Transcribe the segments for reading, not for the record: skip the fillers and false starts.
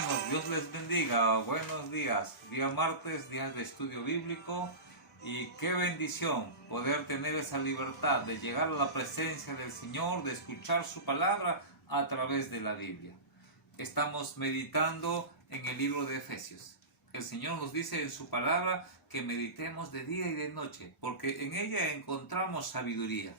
hermanos, Dios les bendiga. Buenos días. Día martes, día de estudio bíblico. Y qué bendición poder tener esa libertad de llegar a la presencia del Señor, de escuchar su palabra a través de la Biblia. Estamos meditando en el libro de Efesios. El Señor nos dice en su palabra que meditemos de día y de noche, porque en ella encontramos sabiduría.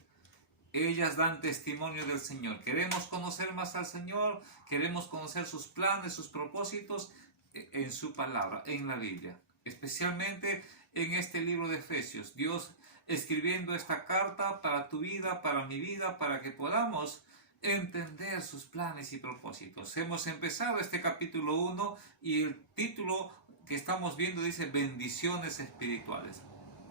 Ellas dan testimonio del Señor. Queremos conocer más al Señor, queremos conocer sus planes, sus propósitos en su palabra, en la Biblia. Especialmente en este libro de Efesios. Dios escribiendo esta carta para tu vida, para mi vida, para que podamos entender sus planes y propósitos. Hemos empezado este capítulo 1 y el título que estamos viendo dice bendiciones espirituales.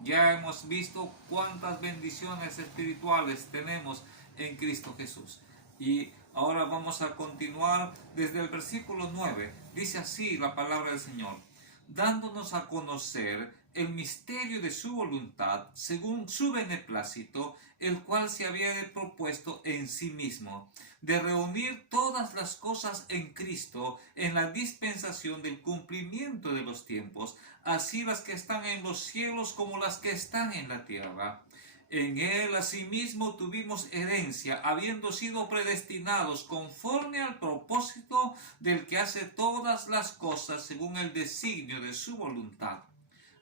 Ya hemos visto cuántas bendiciones espirituales tenemos en Cristo Jesús. Y ahora vamos a continuar desde el versículo 9. Dice así la palabra del Señor: dándonos a conocer el misterio de su voluntad, según su beneplácito, el cual se había propuesto en sí mismo, de reunir todas las cosas en Cristo, en la dispensación del cumplimiento de los tiempos, así las que están en los cielos como las que están en la tierra. En él asimismo tuvimos herencia, habiendo sido predestinados conforme al propósito del que hace todas las cosas según el designio de su voluntad,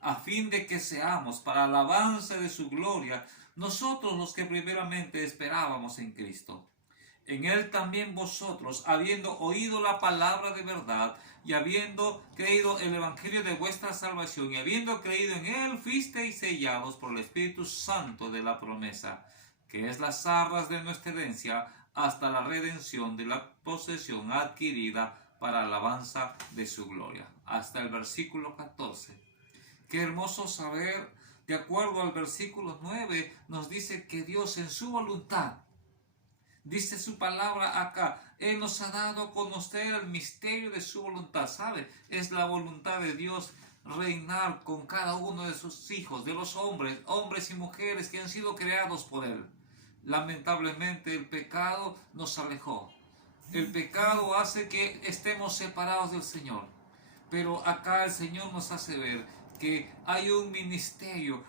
a fin de que seamos para alabanza de su gloria, nosotros los que primeramente esperábamos en Cristo. En él también vosotros, habiendo oído la palabra de verdad, y habiendo creído el evangelio de vuestra salvación, y habiendo creído en él, fuisteis sellados por el Espíritu Santo de la promesa, que es las arras de nuestra herencia, hasta la redención de la posesión adquirida para alabanza de su gloria. Hasta el versículo 14. Qué hermoso saber, de acuerdo al versículo 9, nos dice que Dios en su voluntad, dice su palabra acá, Él nos ha dado a conocer el misterio de su voluntad. ¿Sabe? Es la voluntad de Dios reinar con cada uno de sus hijos, de los hombres y mujeres que han sido creados por Él. Lamentablemente el pecado nos alejó. El pecado hace que estemos separados del Señor. Pero acá el Señor nos hace ver que hay un misterio,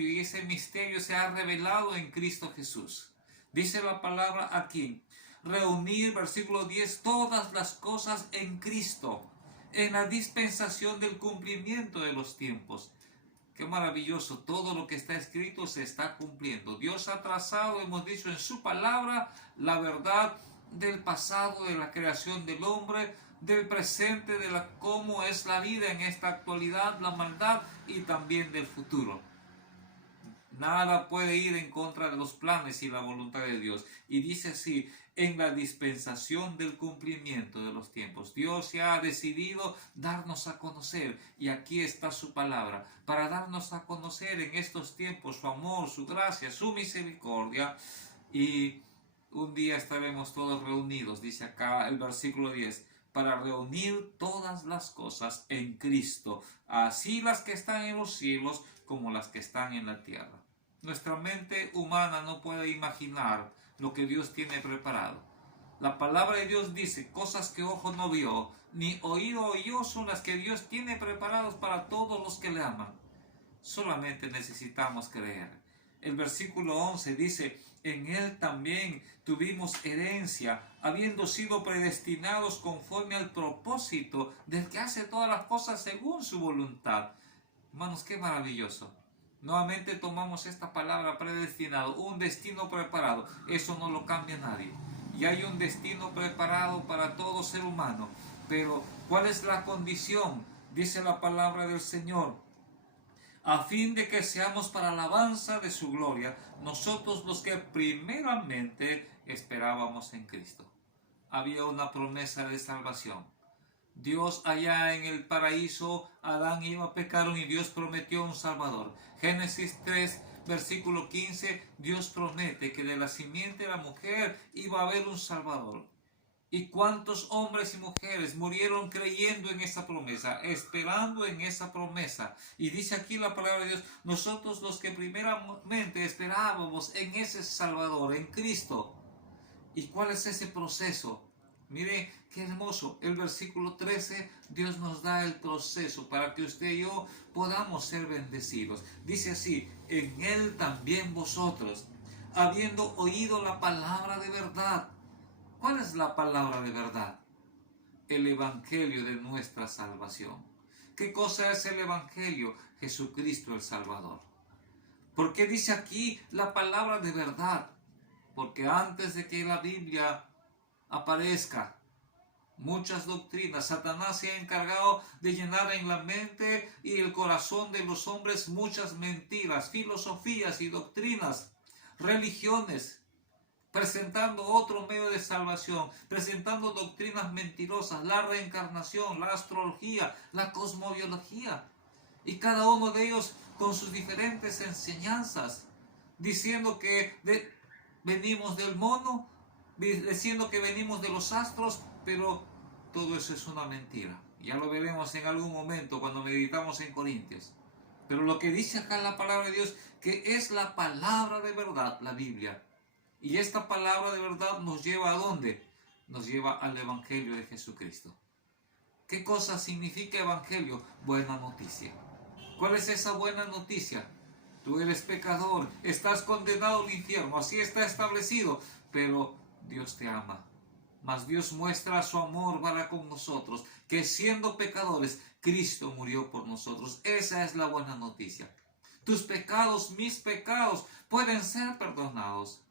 y ese misterio se ha revelado en Cristo Jesús. Dice la palabra aquí, reunir, versículo 10, todas las cosas en Cristo, en la dispensación del cumplimiento de los tiempos. Qué maravilloso, todo lo que está escrito se está cumpliendo. Dios ha trazado, hemos dicho en su palabra, la verdad del pasado, de la creación del hombre, del presente, de cómo es la vida en esta actualidad, la maldad y también del futuro. Nada puede ir en contra de los planes y la voluntad de Dios. Y dice así, en la dispensación del cumplimiento de los tiempos. Dios ya ha decidido darnos a conocer, y aquí está su palabra, para darnos a conocer en estos tiempos su amor, su gracia, su misericordia. Y un día estaremos todos reunidos, dice acá el versículo 10, para reunir todas las cosas en Cristo, así las que están en los cielos como las que están en la tierra. Nuestra mente humana no puede imaginar lo que Dios tiene preparado. La palabra de Dios dice, cosas que ojo no vio, ni oído oyó, son las que Dios tiene preparadas para todos los que le aman. Solamente necesitamos creer. El versículo 11 dice, en él también tuvimos herencia, habiendo sido predestinados conforme al propósito del que hace todas las cosas según su voluntad. Hermanos, qué maravilloso. Nuevamente tomamos esta palabra predestinado, un destino preparado. Eso no lo cambia nadie. Y hay un destino preparado para todo ser humano. Pero, ¿cuál es la condición? Dice la palabra del Señor, a fin de que seamos para alabanza de su gloria, nosotros los que primeramente esperábamos en Cristo. Había una promesa de salvación. Dios allá en el paraíso, Adán y Eva pecaron y Dios prometió un Salvador. Génesis 3, versículo 15, Dios promete que de la simiente de la mujer iba a haber un Salvador. ¿Y cuántos hombres y mujeres murieron creyendo en esa promesa, esperando en esa promesa? Y dice aquí la palabra de Dios, nosotros los que primeramente esperábamos en ese Salvador, en Cristo. ¿Y cuál es ese proceso? Mire qué hermoso. El versículo 13, Dios nos da el proceso para que usted y yo podamos ser bendecidos. Dice así: en Él también vosotros, habiendo oído la palabra de verdad. ¿Cuál es la palabra de verdad? El evangelio de nuestra salvación. ¿Qué cosa es el evangelio? Jesucristo el Salvador. ¿Por qué dice aquí la palabra de verdad? Porque antes de que la Biblia aparezca, muchas doctrinas, Satanás se ha encargado de llenar en la mente y el corazón de los hombres muchas mentiras, filosofías y doctrinas, religiones, presentando otro medio de salvación, presentando doctrinas mentirosas, la reencarnación, la astrología, la cosmobiología, y cada uno de ellos con sus diferentes enseñanzas, diciendo que venimos del mono, diciendo que venimos de los astros, pero todo eso es una mentira. Ya lo veremos en algún momento cuando meditamos en Corintios. Pero lo que dice acá la palabra de Dios, que es la palabra de verdad, la Biblia. Y esta palabra de verdad nos lleva ¿a dónde? Nos lleva al Evangelio de Jesucristo. ¿Qué cosa significa Evangelio? Buena noticia. ¿Cuál es esa buena noticia? Tú eres pecador, estás condenado al infierno, así está establecido, pero Dios te ama. Mas Dios muestra su amor para con nosotros, que siendo pecadores, Cristo murió por nosotros. Esa es la buena noticia. Tus pecados, mis pecados, pueden ser perdonados.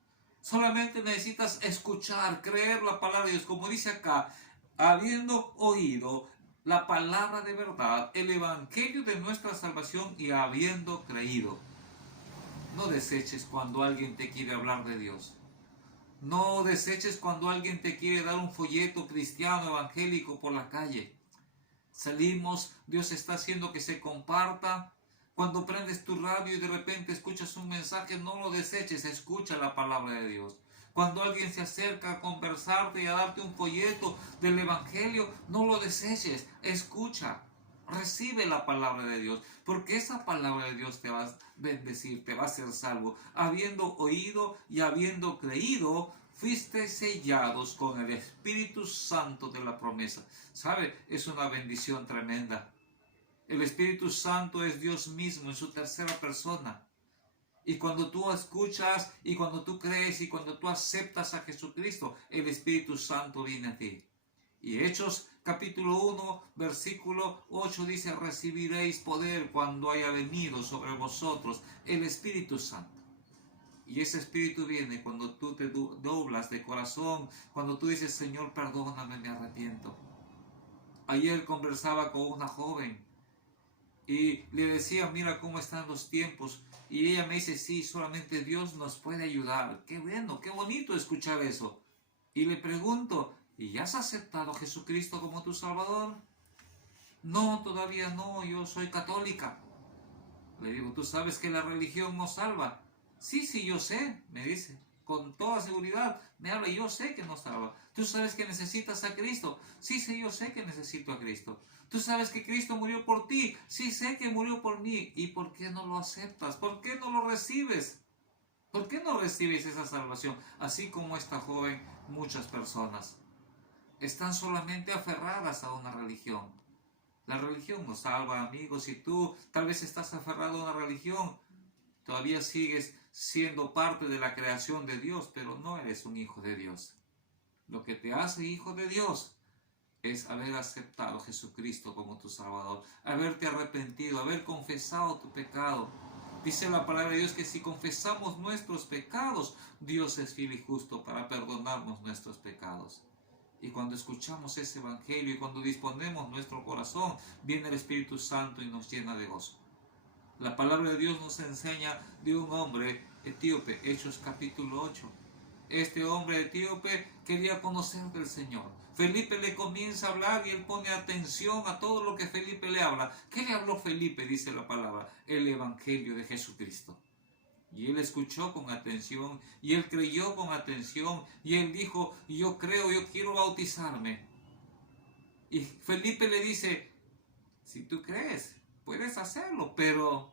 Solamente necesitas escuchar, creer la palabra de Dios, como dice acá, habiendo oído la palabra de verdad, el evangelio de nuestra salvación y habiendo creído. No deseches cuando alguien te quiere hablar de Dios. No deseches cuando alguien te quiere dar un folleto cristiano evangélico por la calle. Salimos, Dios está haciendo que se comparta. Cuando prendes tu radio y de repente escuchas un mensaje, no lo deseches, escucha la palabra de Dios. Cuando alguien se acerca a conversarte y a darte un folleto del evangelio, no lo deseches, escucha. Recibe la palabra de Dios, porque esa palabra de Dios te va a bendecir, te va a hacer salvo. Habiendo oído y habiendo creído, fuiste sellados con el Espíritu Santo de la promesa. ¿Sabe? Es una bendición tremenda. El Espíritu Santo es Dios mismo en su tercera persona. Y cuando tú escuchas, y cuando tú crees, y cuando tú aceptas a Jesucristo, el Espíritu Santo viene a ti. Y Hechos capítulo 1, versículo 8 dice: recibiréis poder cuando haya venido sobre vosotros el Espíritu Santo. Y ese Espíritu viene cuando tú te doblas de corazón, cuando tú dices: Señor, perdóname, me arrepiento. Ayer conversaba con una joven y le decía: mira cómo están los tiempos. Y ella me dice: sí, solamente Dios nos puede ayudar. Qué bueno, qué bonito escuchar eso. Y le pregunto: ¿y ya has aceptado a Jesucristo como tu Salvador? No, todavía no, yo soy católica. Le digo: ¿tú sabes que la religión no salva? Sí, sí, yo sé, me dice. Con toda seguridad me habla y yo sé que no salva. ¿Tú sabes que necesitas a Cristo? Sí, sí, yo sé que necesito a Cristo. ¿Tú sabes que Cristo murió por ti? Sí, sé que murió por mí. ¿Y por qué no lo aceptas? ¿Por qué no lo recibes? ¿Por qué no recibes esa salvación? Así como esta joven, muchas personas están solamente aferradas a una religión. La religión nos salva, amigos. Si tú tal vez estás aferrado a una religión, todavía sigues siendo parte de la creación de Dios, pero no eres un hijo de Dios. Lo que te hace hijo de Dios es haber aceptado a Jesucristo como tu Salvador, haberte arrepentido, haber confesado tu pecado. Dice la palabra de Dios que si confesamos nuestros pecados, Dios es fiel y justo para perdonarnos nuestros pecados. Y cuando escuchamos ese evangelio y cuando disponemos nuestro corazón, viene el Espíritu Santo y nos llena de gozo. La palabra de Dios nos enseña de un hombre etíope, Hechos capítulo 8. Este hombre etíope quería conocer del Señor. Felipe le comienza a hablar y él pone atención a todo lo que Felipe le habla. ¿Qué le habló Felipe? Dice la palabra: el evangelio de Jesucristo. Y él escuchó con atención, y él creyó con atención, y él dijo: yo creo, yo quiero bautizarme. Y Felipe le dice: si tú crees, puedes hacerlo, pero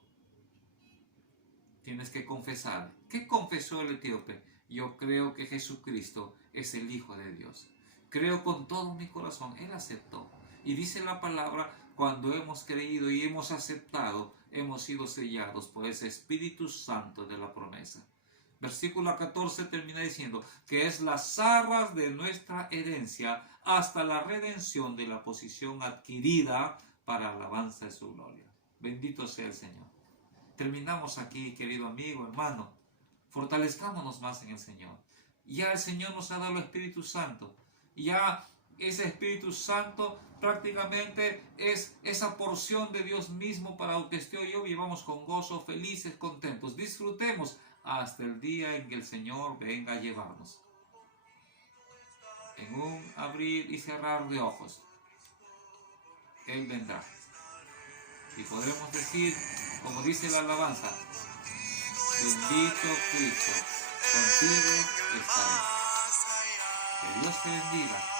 tienes que confesar. ¿Qué confesó el etíope? Yo creo que Jesucristo es el Hijo de Dios. Creo con todo mi corazón. Él aceptó. Y dice la palabra, cuando hemos creído y hemos aceptado, hemos sido sellados por ese Espíritu Santo de la promesa. Versículo 14 termina diciendo que es las arras de nuestra herencia hasta la redención de la posición adquirida para alabanza de su gloria. Bendito sea el Señor. Terminamos aquí, querido amigo, hermano. Fortalezcámonos más en el Señor. Ya el Señor nos ha dado el Espíritu Santo. Ya ese Espíritu Santo prácticamente es esa porción de Dios mismo para que usted y yo vivamos con gozo, felices, contentos. Disfrutemos hasta el día en que el Señor venga a llevarnos. En un abrir y cerrar de ojos, Él vendrá. Y podremos decir, como dice la alabanza, bendito Cristo, contigo estaré. Que Dios te bendiga.